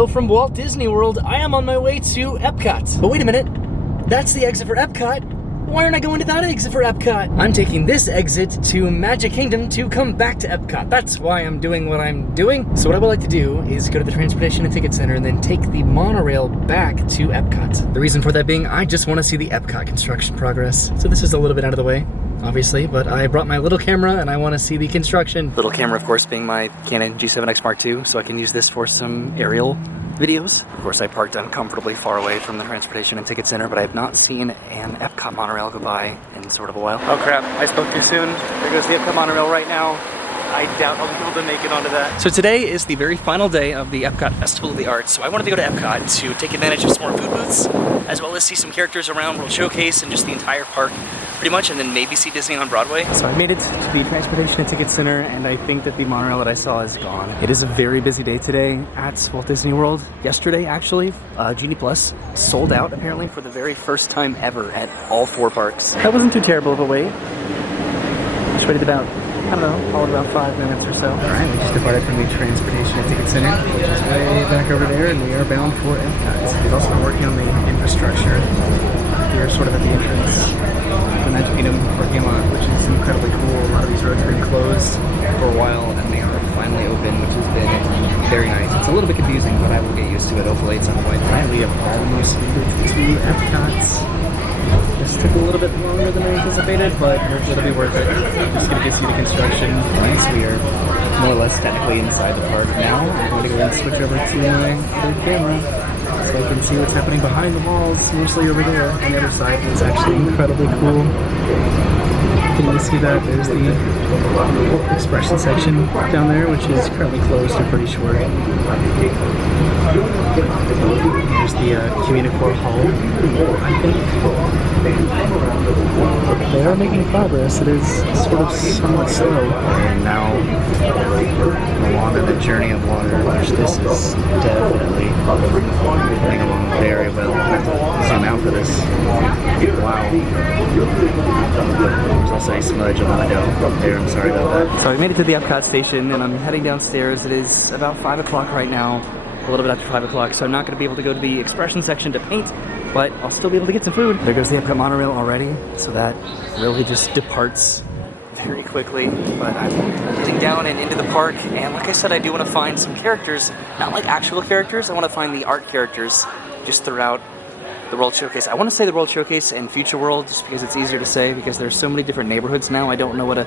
Hello from Walt Disney World. I am on my way to Epcot. But wait a minute, that's the exit for Epcot. Why aren't I going to that exit for Epcot? I'm taking this exit to Magic Kingdom to come back to Epcot. That's why I'm doing what I'm doing. So what I would like to do is go to the Transportation and Ticket Center and then take the monorail back to Epcot. The reason for that being, I just want to see the Epcot construction progress. So this is a little bit out of the way, obviously, but I brought my little camera and I want to see the construction. Little camera, of course, being my Canon G7X Mark II, so I can use this for some aerial videos. Of course, I parked uncomfortably far away from the Transportation and Ticket Center, but I have not seen an Epcot monorail go by in sort of a while. Oh crap, I spoke too soon. There goes the Epcot monorail right now. I doubt I'll be able to make it onto that. So today is the very final day of the Epcot Festival of the Arts, so I wanted to go to Epcot to take advantage of some more food booths, as well as see some characters around World Showcase and just the entire park pretty much, and then maybe see Disney on Broadway. So I made it to the Transportation and Ticket Center, and I think that the monorail that I saw is gone. It is a very busy day today at Walt Disney World. Yesterday, actually, Genie Plus sold out apparently for the very first time ever at all 4 parks. That wasn't too terrible of a wait. Just waited about, I don't know, probably about 5 minutes or so. All right, we just departed from the Transportation and Ticket Center, which is way back over there, and we are bound for Epcot. We've also been working on the infrastructure. We're sort of at the entrance. The Magic Kingdom parking lot, which is incredibly cool. A lot of these roads have been closed for a while, and they are finally open, which has been very nice. It's a little bit confusing, but I will get used to it hopefully at some point. Right, we have almost made it to Epcot. This took a little bit longer than I anticipated, but it'll be worth it. Just gonna get to see the construction. Nice, we are more or less technically inside the park now. I'm going to go and switch over to my third camera, so I can see what's happening behind the walls, mostly over there. On the other side is actually incredibly cool. Can you see that? There's the expression section down there, which is currently closed, I'm pretty sure. There's the Communicore Hall, I think. They are making progress. It is sort of somewhat slow. And now, Moana, the Journey of Water, which this is definitely playing along very well. Zoom out for this. Wow. There's also a smudge on the window there. I'm sorry about that. So we made it to the Epcot station, and I'm heading downstairs. It is about 5 o'clock right now. A little bit after 5 o'clock, so I'm not going to be able to go to the expression section to paint, but I'll still be able to get some food. There goes the Epcot monorail already, so that really just departs very quickly. But I'm getting down and into the park, and like I said, I do want to find some characters, not like actual characters. I want to find the art characters just throughout the World Showcase. I want to say the World Showcase and Future World just because it's easier to say, because there's so many different neighborhoods now. I don't know what to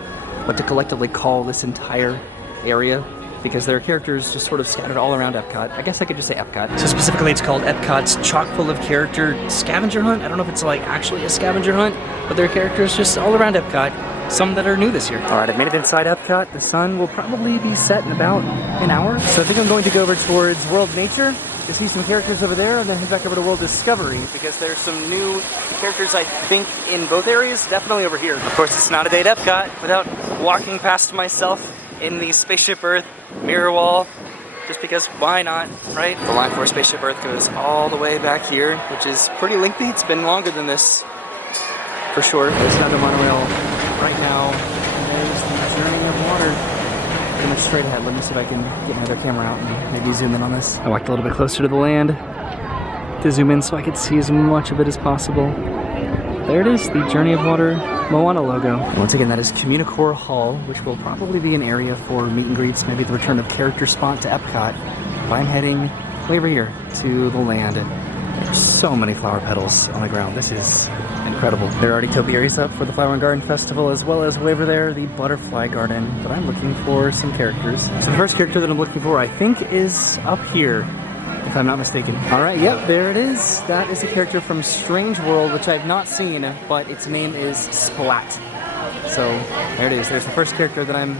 collectively call this entire area, because there are characters just sort of scattered all around Epcot. I guess I could just say Epcot. So specifically it's called Epcot's chock full of character scavenger hunt. I don't know if it's like actually a scavenger hunt, but there are characters just all around Epcot, some that are new this year. All right, I've made it inside Epcot. The sun will probably be set in about an hour. So I think I'm going to go over towards World Nature to see some characters over there, and then head back over to World Discovery, because there's some new characters I think in both areas, definitely over here. Of course, it's not a day at Epcot without walking past myself in the Spaceship Earth mirror wall, just because why not, right? The line for Spaceship Earth goes all the way back here, which is pretty lengthy. It's been longer than this, for sure. There's another monorail right now, and there's the Journey of Water. Pretty much straight ahead. Let me see if I can get my other camera out and maybe zoom in on this. I walked a little bit closer to the land to zoom in so I could see as much of it as possible. There it is, the Journey of Water Moana logo. And once again, that is Communicore Hall, which will probably be an area for meet and greets, maybe the return of Character Spot to Epcot. But I'm heading way over here to the land. There's so many flower petals on the ground. This is incredible. There are already topiaries up for the Flower and Garden Festival, as well as way over there, the Butterfly Garden. But I'm looking for some characters. So the first character that I'm looking for, I think, is up here, if I'm not mistaken. All right, yep, there it is. That is a character from Strange World, which I've not seen, but its name is Splat. So there it is. There's the first character that I'm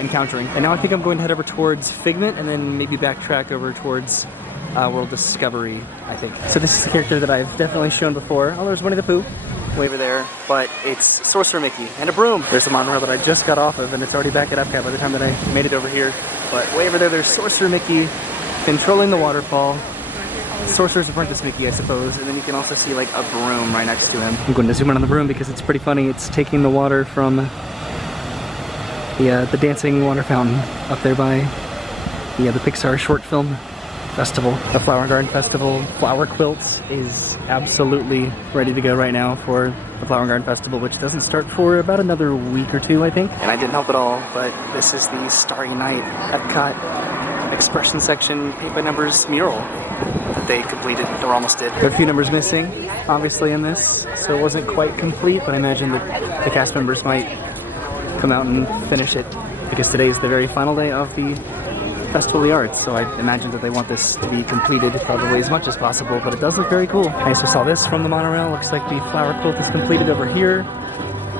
encountering. And now I think I'm going to head over towards Figment, and then maybe backtrack over towards World Discovery, I think. So this is the character that I've definitely shown before. Oh, there's Winnie the Pooh way over there, but it's Sorcerer Mickey and a broom. There's the monorail that I just got off of, and it's already back at Epcot by the time that I made it over here. But way over there's Sorcerer Mickey controlling the waterfall. Sorcerer's Apprentice Mickey, I suppose, and then you can also see like a broom right next to him. I'm going to zoom in on the broom because it's pretty funny. It's taking the water from the dancing water fountain up there by the Pixar short film festival, the Flower and Garden Festival. Flower Quilts is absolutely ready to go right now for the Flower and Garden Festival, which doesn't start for about another week or two, I think. And I didn't help at all, but this is the Starry Night Epcot Expression Section Paint by Numbers mural that they completed, or almost did. There are a few numbers missing, obviously, in this, so it wasn't quite complete, but I imagine that the cast members might come out and finish it, because today is the very final day of the Festival of the Arts, so I imagine that they want this to be completed probably as much as possible, but it does look very cool. I also saw this from the Monorail. Looks like the flower quilt is completed over here,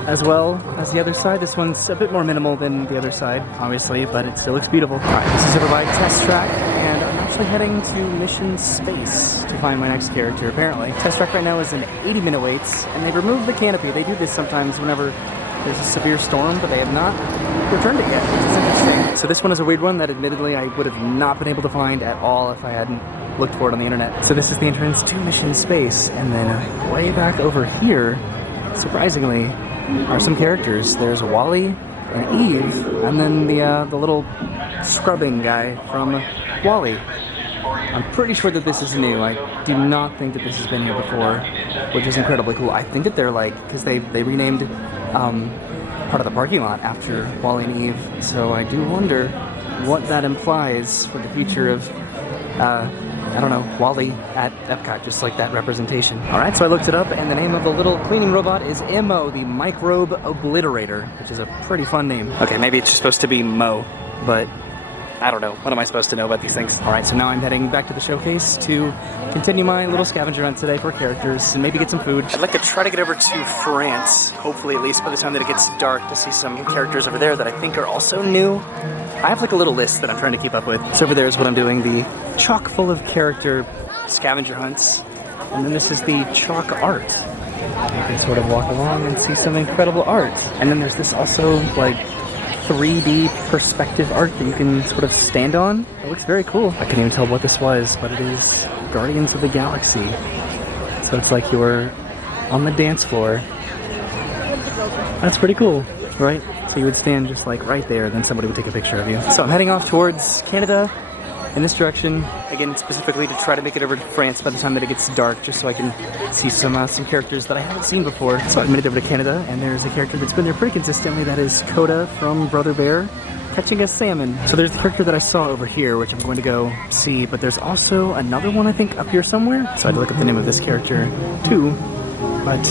as well as the other side. This one's a bit more minimal than the other side, obviously, but it still looks beautiful. Alright, this is over by Test Track, and I'm actually heading to Mission Space to find my next character, apparently. Test Track right now is an 80-minute wait, and they've removed the canopy. They do this sometimes whenever there's a severe storm, but they have not returned it yet, which is interesting. So this one is a weird one that admittedly I would have not been able to find at all if I hadn't looked for it on the internet. So this is the entrance to Mission Space, and then way back over here, surprisingly, are some characters. There's Wally and Eve, and then the little scrubbing guy from Wally. I'm pretty sure that this is new. I do not think that this has been here before, which is incredibly cool. I think that they're like, because they renamed part of the parking lot after Wally and Eve, so I do wonder what that implies for the future of, I don't know, Wally at Epcot, just like that representation. Alright, so I looked it up, and the name of the little cleaning robot is Mo, the Microbe Obliterator, which is a pretty fun name. Okay, maybe it's just supposed to be Mo, but I don't know. What am I supposed to know about these things? Alright, so now I'm heading back to the showcase to continue my little scavenger hunt today for characters and maybe get some food. I'd like to try to get over to France, hopefully at least by the time that it gets dark, to see some characters over there that I think are also new. I have like a little list that I'm trying to keep up with. So over there is what I'm doing, the chock full of character scavenger hunts. And then this is the chalk art. You can sort of walk along and see some incredible art. And then there's this also like 3D perspective art that you can sort of stand on. It looks very cool. I couldn't even tell what this was, but it is Guardians of the Galaxy. So it's like you're on the dance floor. That's pretty cool, right? So you would stand just like right there, then somebody would take a picture of you. So I'm heading off towards Canada in this direction, again specifically to try to make it over to France by the time that it gets dark, just so I can see some characters that I haven't seen before. So I've made it over to Canada, and there's a character that's been there pretty consistently. That is Coda from Brother Bear, catching a salmon. So there's the character that I saw over here, which I'm going to go see, but there's also another one I think up here somewhere. So I had to look up the name of this character too, but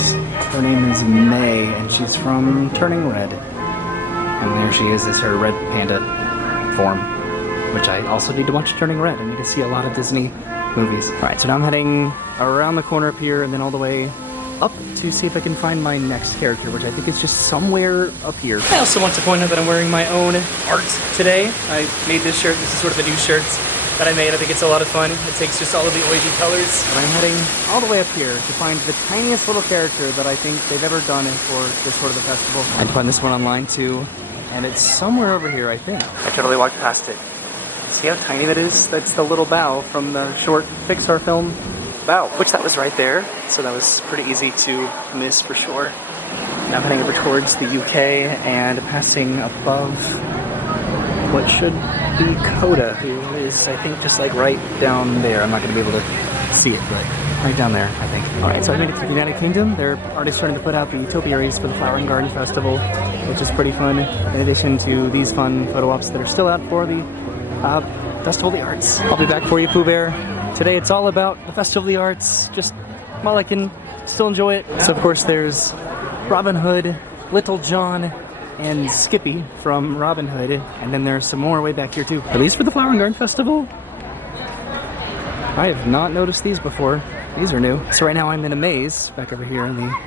her name is May, and she's from Turning Red. And there she is her red panda form, which I also need to watch Turning Red. I need to see a lot of Disney movies. Alright, so now I'm heading around the corner up here and then all the way up to see if I can find my next character, which I think is just somewhere up here. I also want to point out that I'm wearing my own art today. I made this shirt. This is sort of a new shirt that I made. I think it's a lot of fun. It takes just all of the oyby colors. And I'm heading all the way up here to find the tiniest little character that I think they've ever done for this sort of a festival. I found this one online too, and it's somewhere over here, I think. I totally walked past it. See how tiny that is? That's the little bow from the short Pixar film Bow, which that was right there. So that was pretty easy to miss for sure. Now I'm heading over towards the UK and passing above what should be Coda, who is, I think, just like right down there. I'm not going to be able to see it, but right down there, I think. Alright, so I made it to the United Kingdom. They're already starting to put out the topiaries for the Flower and Garden Festival, which is pretty fun, in addition to these fun photo ops that are still out for the Festival of the Arts. I'll be back for you, Pooh Bear. Today it's all about the Festival of the Arts, just while I can still enjoy it. So of course there's Robin Hood, Little John, and Skippy from Robin Hood, and then there's some more way back here too. Are these for the Flower and Garden Festival? I have not noticed these before. These are new. So right now I'm in a maze back over here in the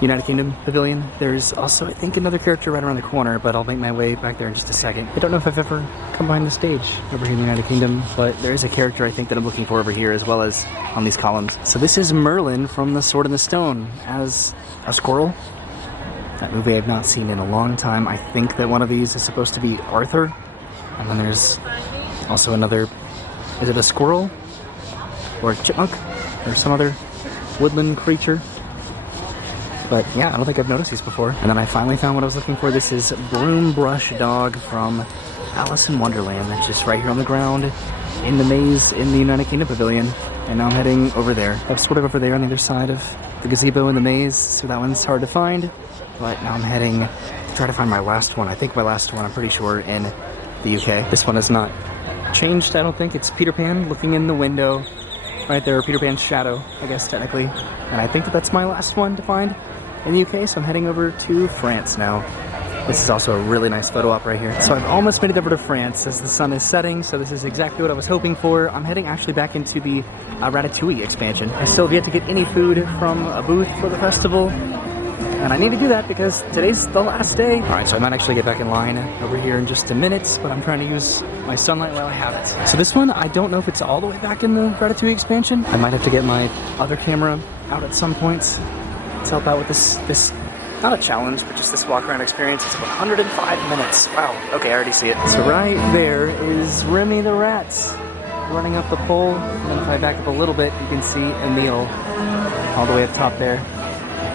United Kingdom Pavilion. There's also, I think, another character right around the corner, but I'll make my way back there in just a second. I don't know if I've ever come behind the stage over here in the United Kingdom, but there is a character I think that I'm looking for over here as well as on these columns. So this is Merlin from The Sword in the Stone as a squirrel. That movie I've not seen in a long time. I think that one of these is supposed to be Arthur. And then there's also another, is it a squirrel? Or a chipmunk? Or some other woodland creature? But yeah, I don't think I've noticed these before. And then I finally found what I was looking for. This is Broom Brush Dog from Alice in Wonderland. That's just right here on the ground in the maze in the United Kingdom Pavilion, and now I'm heading over there. I'm sort of over there on the other side of the gazebo in the maze, so that one's hard to find. But now I'm heading to try to find my last one. I think my last one, I'm pretty sure, in the UK. This one has not changed, I don't think. It's Peter Pan looking in the window right there, Peter Pan's shadow, I guess, technically. And I think that that's my last one to find in the UK, so I'm heading over to France now. This is also a really nice photo op right here. So I've almost made it over to France as the sun is setting, so this is exactly what I was hoping for. I'm heading actually back into the Ratatouille expansion. I still have yet to get any food from a booth for the festival, and I need to do that because today's the last day. All right, so I might actually get back in line over here in just a minute, but I'm trying to use my sunlight while I have it. So this one, I don't know if it's all the way back in the Ratatouille expansion. I might have to get my other camera out at some points to help out with this not a challenge, but just this walk around experience. It's 105 minutes. Wow, okay, I already see it. So right there is Remy the rat running up the pole. And then if I back up a little bit, you can see Emile all the way up top there.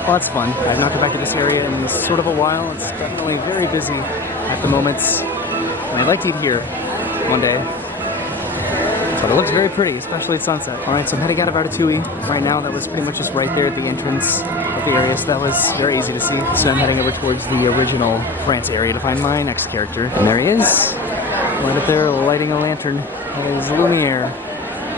Well, that's fun. I've not come back to this area in sort of a while. It's definitely very busy at the moment. And I'd like to eat here one day. But it looks very pretty, especially at sunset. All right, so I'm heading out of Ratatouille right now. That was pretty much just right there at the entrance of the area, so that was very easy to see. So I'm heading over towards the original France area to find my next character. And there he is, right up there lighting a lantern. That is Lumiere,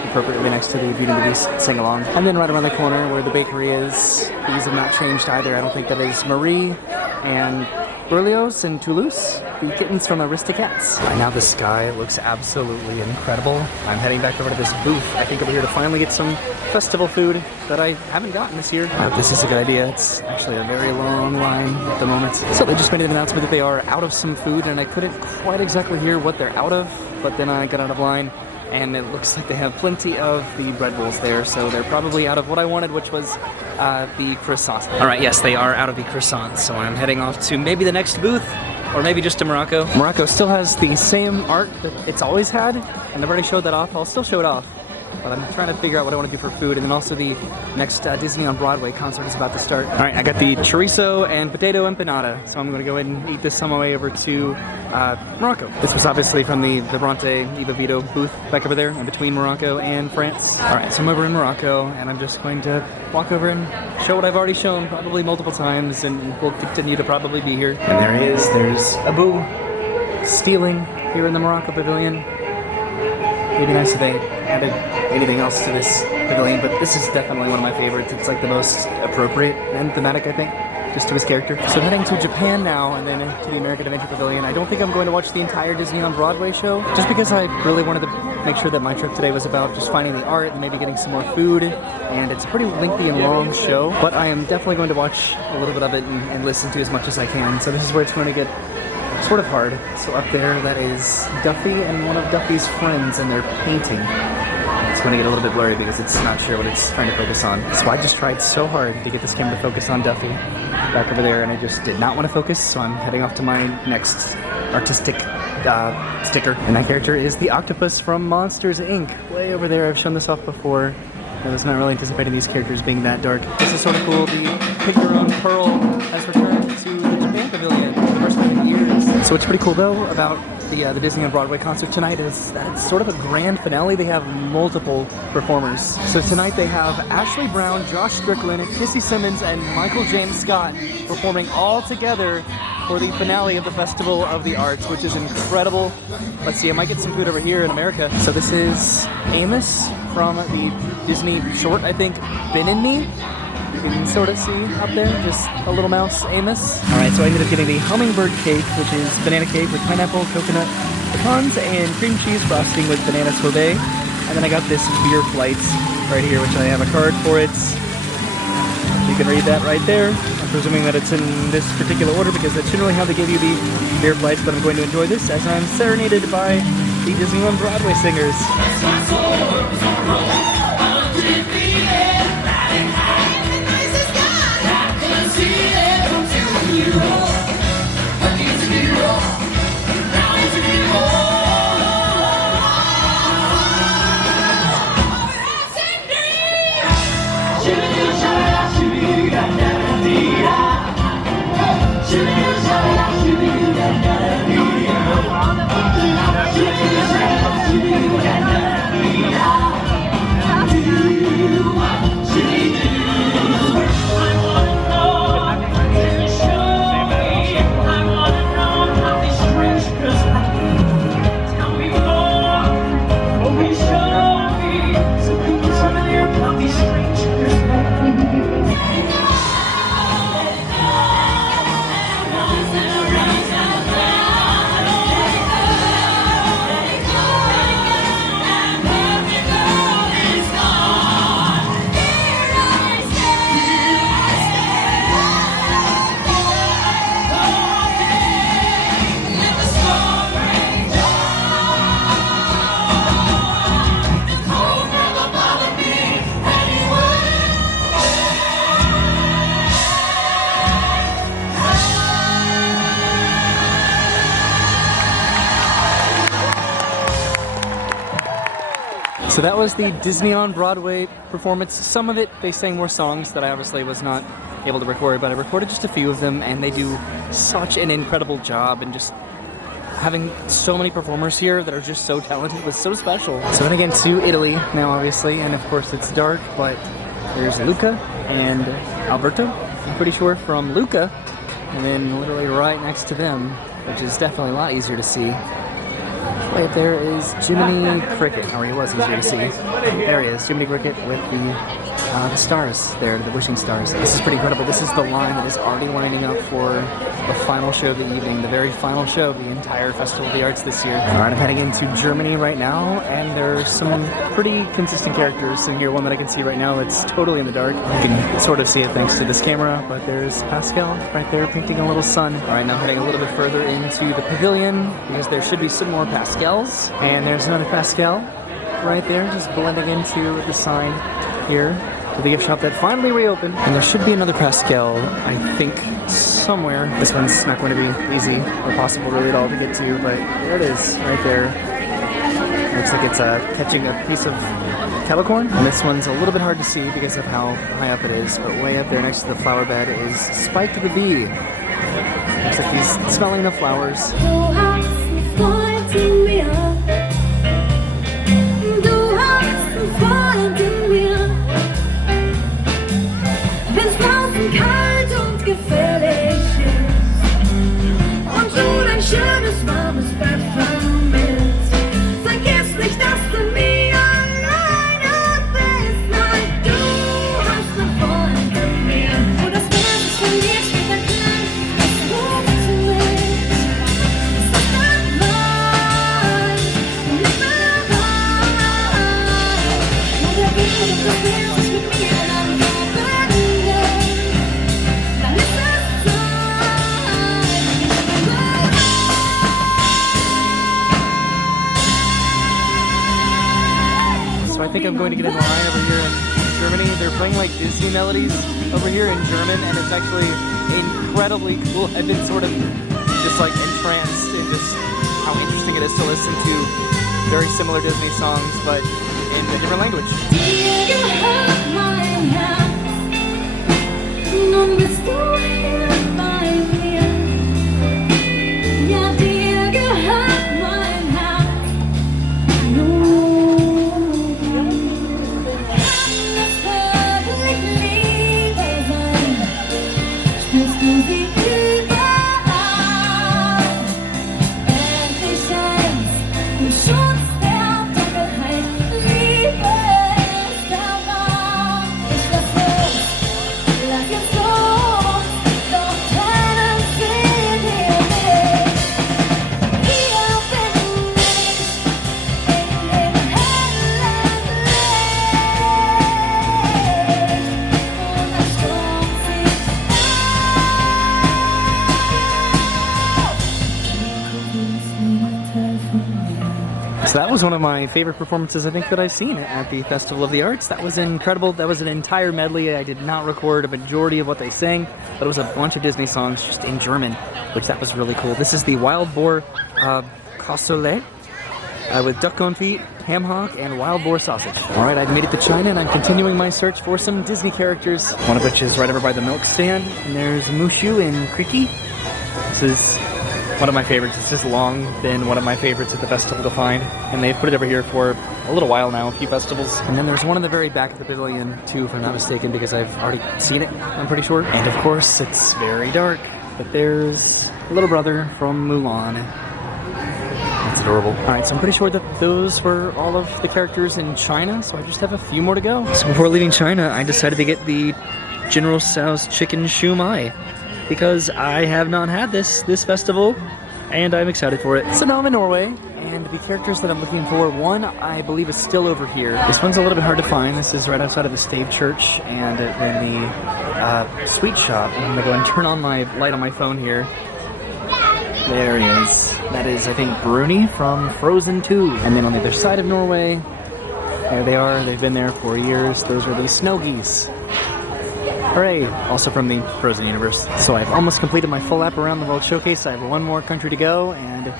appropriately next to the Beauty and the Beast sing-along. And then right around the corner where the bakery is, these have not changed either. I don't think that is Marie and Berlioz and Toulouse, the kittens from Aristocats. Right now the sky looks absolutely incredible. I'm heading back over to this booth, I think over here to finally get some festival food that I haven't gotten this year. I hope this is a good idea. It's actually a very long line at the moment. So they just made an announcement that they are out of some food, and I couldn't quite exactly hear what they're out of, but then I got out of line and it looks like they have plenty of the bread rolls there, so they're probably out of what I wanted, which was the croissants. All right, yes, they are out of the croissants, so I'm heading off to maybe the next booth, or maybe just to Morocco. Morocco still has the same art that it's always had, and I've already showed that off. I'll still show it off, but I'm trying to figure out what I want to do for food, and then also the next Disney on Broadway concert is about to start. All right, I got the chorizo and potato empanada, so I'm going to go ahead and eat this on my way over to Morocco. This was obviously from the Bronte Eva Vito booth back over there in between Morocco and France. All right, so I'm over in Morocco, and I'm just going to walk over and show what I've already shown probably multiple times, and we'll continue to probably be here. And there he is. There's Abu stealing here in the Morocco Pavilion. It'd be nice if they added anything else to this pavilion, but this is definitely one of my favorites. It's like the most appropriate and thematic, I think, just to his character. So I'm heading to Japan now, and then to the American Adventure Pavilion. I don't think I'm going to watch the entire Disney on Broadway show, just because I really wanted to make sure that my trip today was about just finding the art and maybe getting some more food, and it's a pretty lengthy and long show, but I am definitely going to watch a little bit of it and listen to as much as I can. So this is where it's going to get sort of hard. So up there, that is Duffy and one of Duffy's friends, and they're painting. It's going to get a little bit blurry because it's not sure what it's trying to focus on. So I just tried so hard to get this camera to focus on Duffy back over there, and I just did not want to focus, so I'm heading off to my next artistic sticker. And that character is the octopus from Monsters, Inc. Way over there. I've shown this off before. I was not really anticipating these characters being that dark. This is sort of cool. The Pick Your Own Pearl has returned to the Japan Pavilion for the first time in years. So what's pretty cool though about the Disney on Broadway concert tonight is that it's sort of a grand finale. They have multiple performers. So tonight they have Ashley Brown, Josh Strickland, Kissy Simmons, and Michael James Scott performing all together for the finale of the Festival of the Arts, which is incredible. Let's see, I might get some food over here in America. So this is Amos from the Disney short, I think, Ben and Me. You can sort of see up there, just a little mouse, Amos. All right, so I ended up getting the hummingbird cake, which is banana cake with pineapple, coconut, pecans, and cream cheese frosting with banana sorbet. And then I got this beer flight right here, which I have a card for it. You can read that right there. I'm presuming that it's in this particular order because that's generally how they give you the beer flights, but I'm going to enjoy this as I'm serenaded by the Disneyland Broadway singers. that was the Disney on Broadway performance. Some of it, they sang more songs that I obviously was not able to record, but I recorded just a few of them, and they do such an incredible job, and just having so many performers here that are just so talented was so special. So then again to Italy now, obviously, and of course it's dark, but there's Luca and Alberto, I'm pretty sure, from Luca, and then literally right next to them, which is definitely a lot easier to see. Way up there is Jiminy Cricket, or he was easier to see. There he is, Jiminy Cricket with the stars there, the wishing stars. This is pretty incredible. This is the line that is already lining up for the final show of the evening, the very final show of the entire Festival of the Arts this year. Alright, I'm heading into Germany right now, and there's some pretty consistent characters in here. One that I can see right now that's totally in the dark. You can sort of see it thanks to this camera, but there's Pascal right there painting a little sun. Alright, now I'm heading a little bit further into the pavilion, because there should be some more Pascals. And there's another Pascal right there, just blending into the sign here. The gift shop that finally reopened. And there should be another Pascal, I think, somewhere. This one's not going to be easy or possible really at all to get to, but there it is, right there. Looks like it's catching a piece of kettle-corn. And this one's a little bit hard to see because of how high up it is, but way up there next to the flower bed is Spike the Bee. Looks like he's smelling the flowers. I think I'm going to get in line over here in Germany. They're playing like Disney melodies over here in German, and it's actually incredibly cool. I've been sort of just like entranced in just how interesting it is to listen to very similar Disney songs, but in a different language. So that was one of my favorite performances I think that I've seen at the Festival of the Arts. That was incredible. That was an entire medley. I did not record a majority of what they sang, but it was a bunch of Disney songs just in German, which that was really cool. This is the Wild Boar Cassoulet with duck confit, ham hock, and wild boar sausage. Alright, I've made it to China and I'm continuing my search for some Disney characters, one of which is right over by the milk stand. And there's Mushu and Creaky. This is one of my favorites. It's just long been one of my favorites at the festival to find, and they've put it over here for a little while now, a few festivals. And then there's one in the very back of the pavilion too, if I'm not mistaken, because I've already seen it, I'm pretty sure. And of course it's very dark, but there's a little brother from Mulan. That's adorable. Alright, so I'm pretty sure that those were all of the characters in China, so I just have a few more to go. So before leaving China, I decided to get the General Tso's chicken shumai, because I have not had this festival, and I'm excited for it. So now I'm in Norway, and the characters that I'm looking for, one I believe is still over here. This one's a little bit hard to find. This is right outside of the Stave Church, and in the sweet shop. I'm gonna go and turn on my light on my phone here. There he is. That is, I think, Bruni from Frozen 2. And then on the other side of Norway, there they are. They've been there for years. Those are the snow geese. Hooray! Also from the Frozen universe. So I've almost completed my full lap around the World Showcase. I have one more country to go, and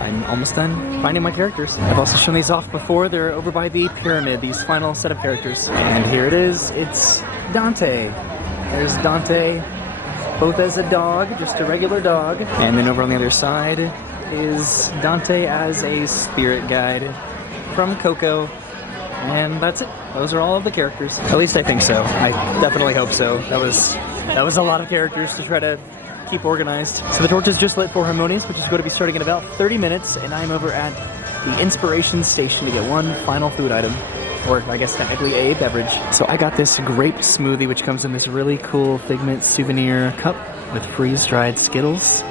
I'm almost done finding my characters. I've also shown these off before. They're over by the pyramid, these final set of characters. And here it is. It's Dante. There's Dante, both as a dog, just a regular dog. And then over on the other side is Dante as a spirit guide from Coco. And that's it. Those are all of the characters. At least I think so. I definitely hope so. That was a lot of characters to try to keep organized. So the torch is just lit for Harmonious, which is going to be starting in about 30 minutes, and I'm over at the Inspiration Station to get one final food item, or I guess technically a beverage. So I got this grape smoothie, which comes in this really cool Figment souvenir cup with freeze-dried Skittles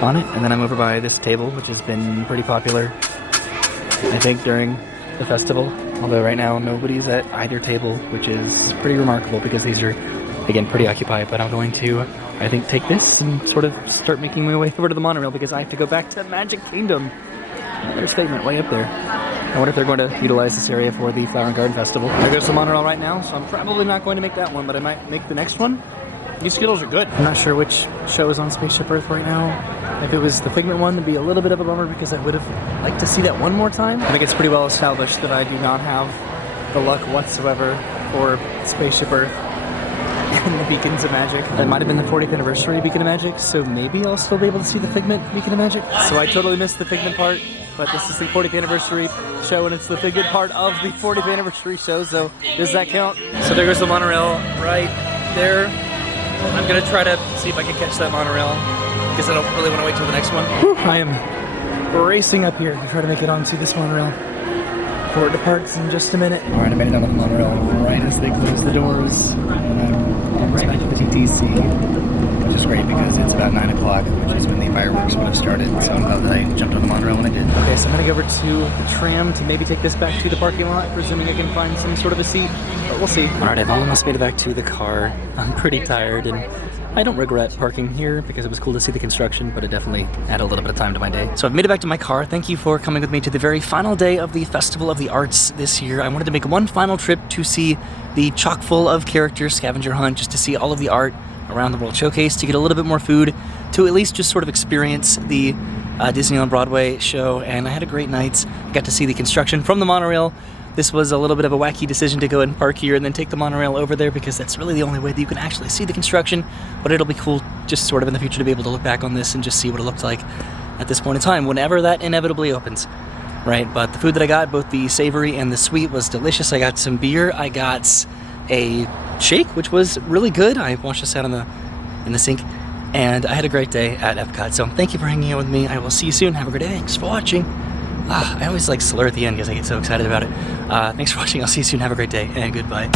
on it, and then I'm over by this table, which has been pretty popular, I think, during the festival. Although right now nobody's at either table, which is pretty remarkable because these are, again, pretty occupied. But I'm going to, I think, take this and sort of start making my way over to the monorail because I have to go back to Magic Kingdom. There's Figment way up there. I wonder if they're going to utilize this area for the Flower and Garden Festival. There goes the monorail right now, so I'm probably not going to make that one, but I might make the next one. These Skittles are good. I'm not sure which show is on Spaceship Earth right now. If it was the Figment one, it'd be a little bit of a bummer because I would have liked to see that one more time. I think it's pretty well established that I do not have the luck whatsoever for Spaceship Earth and the Beacons of Magic. That might have been the 40th anniversary Beacon of Magic, so maybe I'll still be able to see the Figment Beacon of Magic. So I totally missed the Figment part, but this is the 40th anniversary show and it's the Figment part of the 40th anniversary show, so does that count? So there goes the monorail right there. I'm gonna try to see if I can catch that monorail because I don't really want to wait till the next one. Whew, I am racing up here to try to make it onto this monorail before it departs in just a minute. All right, I made it down to the monorail right as they close the doors, and I'm almost back to the TTC, which is great because it's about 9 o'clock, which is when the fireworks would have started. So I'm glad that I jumped on the monorail when I did. Okay, so I'm gonna go over to the tram to maybe take this back to the parking lot, presuming I can find some sort of a seat, but we'll see. All right, I've almost made it back to the car. I'm pretty tired and I don't regret parking here because it was cool to see the construction, but it definitely added a little bit of time to my day. So I've made it back to my car. Thank you for coming with me to the very final day of the Festival of the Arts this year. I wanted to make one final trip to see the chock full of characters scavenger hunt, just to see all of the art around the World Showcase, to get a little bit more food, to at least just sort of experience the Disneyland Broadway show, and I had a great night. I got to see the construction from the monorail. This was a little bit of a wacky decision to go and park here and then take the monorail over there because that's really the only way that you can actually see the construction, but it'll be cool just sort of in the future to be able to look back on this and just see what it looked like at this point in time, whenever that inevitably opens, right? But the food that I got, both the savory and the sweet, was delicious. I got some beer, I got a shake, which was really good. I washed this out in the sink, and I had a great day at Epcot. So thank you for hanging out with me. I will see you soon. Have a great day. Thanks for watching. I always like slur at the end because I get so excited about it. Thanks for watching. I'll see you soon. Have a great day, and goodbye.